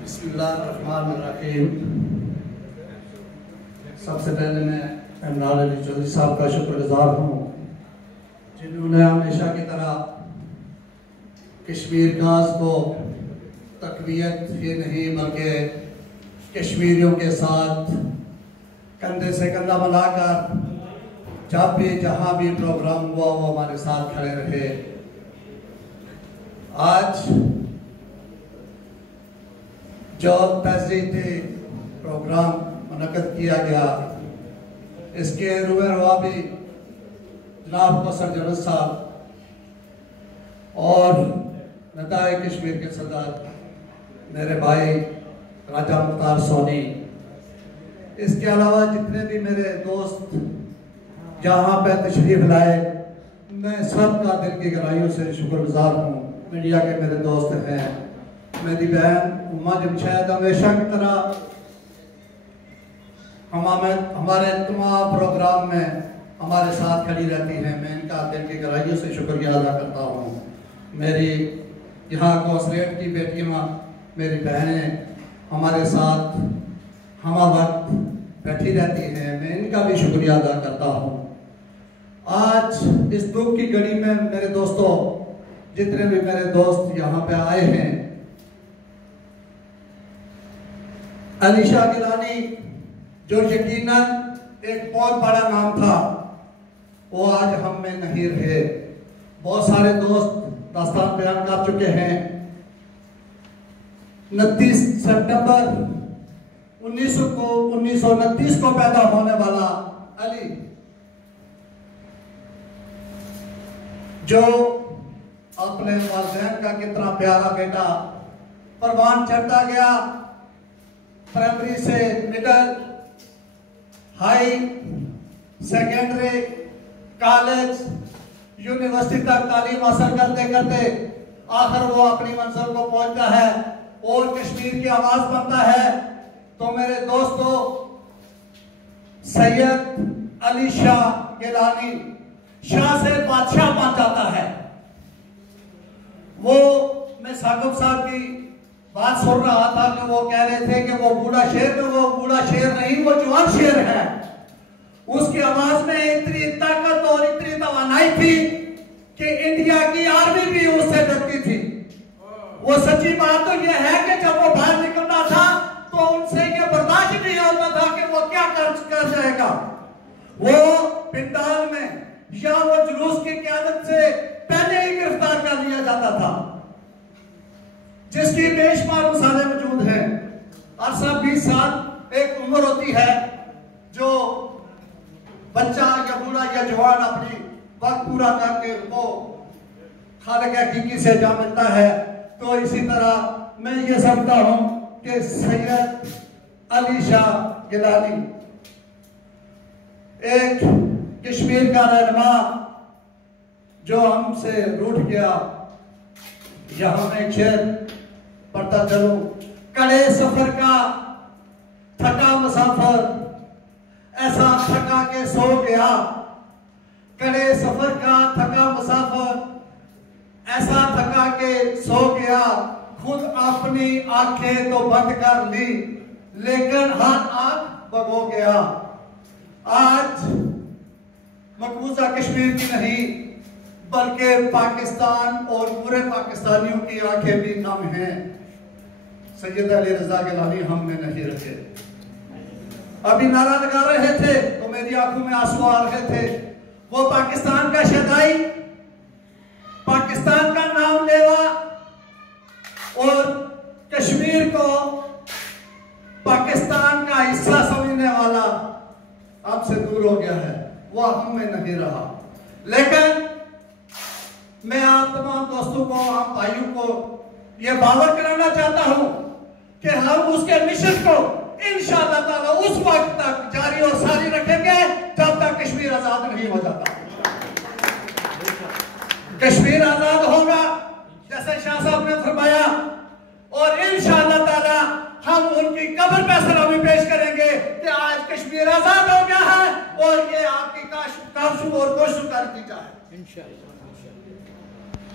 बिस्मिल्लाहिर्रहमानिर्रहीम। सबसे पहले मैं इमरान अली चौधरी साहब का शुक्रगुजार हूँ, जिन्होंने हमेशा की तरह कश्मीर गाज को तकवीत ही नहीं बल्कि कश्मीरियों के साथ कंधे से कंधा मिलाकर जब भी जहाँ भी प्रोग्राम हुआ वो हमारे साथ खड़े रहे। आज जो तहज़ीती प्रोग्राम मुनक़्क़द किया गया, इसके रुआ भी जनाब कौसर जनरल साहब और नदाए कश्मीर के सदर मेरे भाई राजा मुख्तार सोनी, इसके अलावा जितने भी मेरे दोस्त जहाँ पे तशरीफ़ लाए, मैं सबका दिल की गहराइयों से शुक्रगुजार हूँ। मीडिया के मेरे दोस्त हैं, मेरी बहन उम्मा जमशेद हमेशा की तरह हमारे तमाम प्रोग्राम में हमारे साथ खड़ी रहती हैं। मैं इनका दिल की गहराइयों से शुक्रिया अदा करता हूँ। मेरी यहाँ कौंसलेट की बेटियाँ, मेरी बहनें हमारे साथ हमा वक्त बैठी रहती हैं, मैं इनका भी शुक्रिया अदा करता हूँ। आज इस दुख की घड़ी में मेरे दोस्तों, जितने भी मेरे दोस्त यहाँ पे आए हैं, अलीशा गिलानी जो यकीनन एक बहुत बड़ा नाम था, वो आज हम में नहीं रहे। बहुत सारे दोस्त दास्तान बयान कर चुके हैं। 29 सितंबर 1929 को पैदा होने वाला अली, जो अपने वालिदैन का कितना प्यारा बेटा, परवान चढ़ता गया, प्राइमरी से middle, high, secondary, college, university तक तालीम हासिल करते करते आखिर वो अपनी मंजिल को पहुंचता है और कश्मीर की आवाज बनता है। तो मेरे दोस्तों, सैयद अली शाह गिलानी शाह से बादशाह बन जाता है। वो मैं साकिब साहब की बात सुन रहा था कि वो कह रहे थे कि वो बूढ़ा शेर, तो वो बूढ़ा शेर नहीं, वो जवान शेर है। उसकी आवाज में इतनी ताकत और इतनी तवानाई थी कि इंडिया की आर्मी भी उससे डरती थी। वो सच्ची बात तो यह है कि जब वो बाहर निकलता था तो उनसे ये बर्दाश्त नहीं होता था कि वो क्या कर जाएगा। वो पिंडाल में या वो जुलूस की क़यादत से पहले ही गिरफ्तार कर लिया जाता था, जिसकी बेशुमार मिसालें मौजूद हैं। 20 साल एक उम्र होती है जो बच्चा या बूढ़ा या जवान अपनी वक्त पूरा करके वो खालिक हकीकी से जा मिलता है। तो इसी तरह मैं ये समझता हूं कि सैयद अली शाह गिलानी एक कश्मीर का रहनुमा जो हमसे रूठ गया। यहां मैं एक शेर पढ़ता चलूं। कड़े सफर का थका मुसाफर ऐसा थका के सो गया, कड़े सफर का थका मुसाफर ऐसा थका के सो गया, खुद अपनी आंखें तो बंद कर ली लेकिन हर आंख भगो गया। आज मकबूजा कश्मीर की नहीं बल्कि पाकिस्तान और पूरे पाकिस्तानियों की आंखें भी नम हैं। सैयद अली रजा गिलानी हम में नहीं रहे। अभी नारा लगा रहे थे तो मेरी आंखों में आंसू आ रहे थे। वो पाकिस्तान का शदाई, पाकिस्तान का नाम लेवा और कश्मीर को पाकिस्तान का हिस्सा समझने वाला अब से दूर हो गया है। वो हम में नहीं रहा। लेकिन मैं आप तमाम दोस्तों को, आप भाइयों को यह बावर कराना चाहता हूं कि हम उसके मिशन को इंशाअल्लाह ताला उस वक्त तक जारी और सारी रखेंगे जब तक कश्मीर आजाद नहीं हो जाता। कश्मीर आजाद होगा जैसे शाह साहब ने फरमाया, और इंशाअल्लाह ताला हम उनकी कब्र पे सलामी पेश करेंगे कि आज कश्मीर आजाद हो गया है और ये आपकी काशु और कोशिश कर दी जाए इंशाअल्लाह।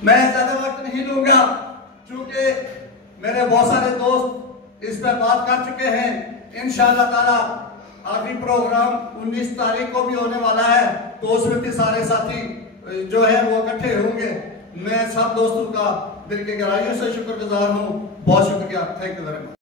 मैं ज्यादा वक्त नहीं लूंगा, चूंकि मेरे बहुत सारे दोस्त इस पर बात कर चुके हैं। इंशाअल्लाह ताला आखिरी प्रोग्राम 19 तारीख को भी होने वाला है, तो उसमें भी सारे साथी जो है वो इकट्ठे होंगे। मैं सब दोस्तों का दिल के गहराइयों से शुक्रगुजार हूँ। बहुत शुक्रिया। Thank you very much.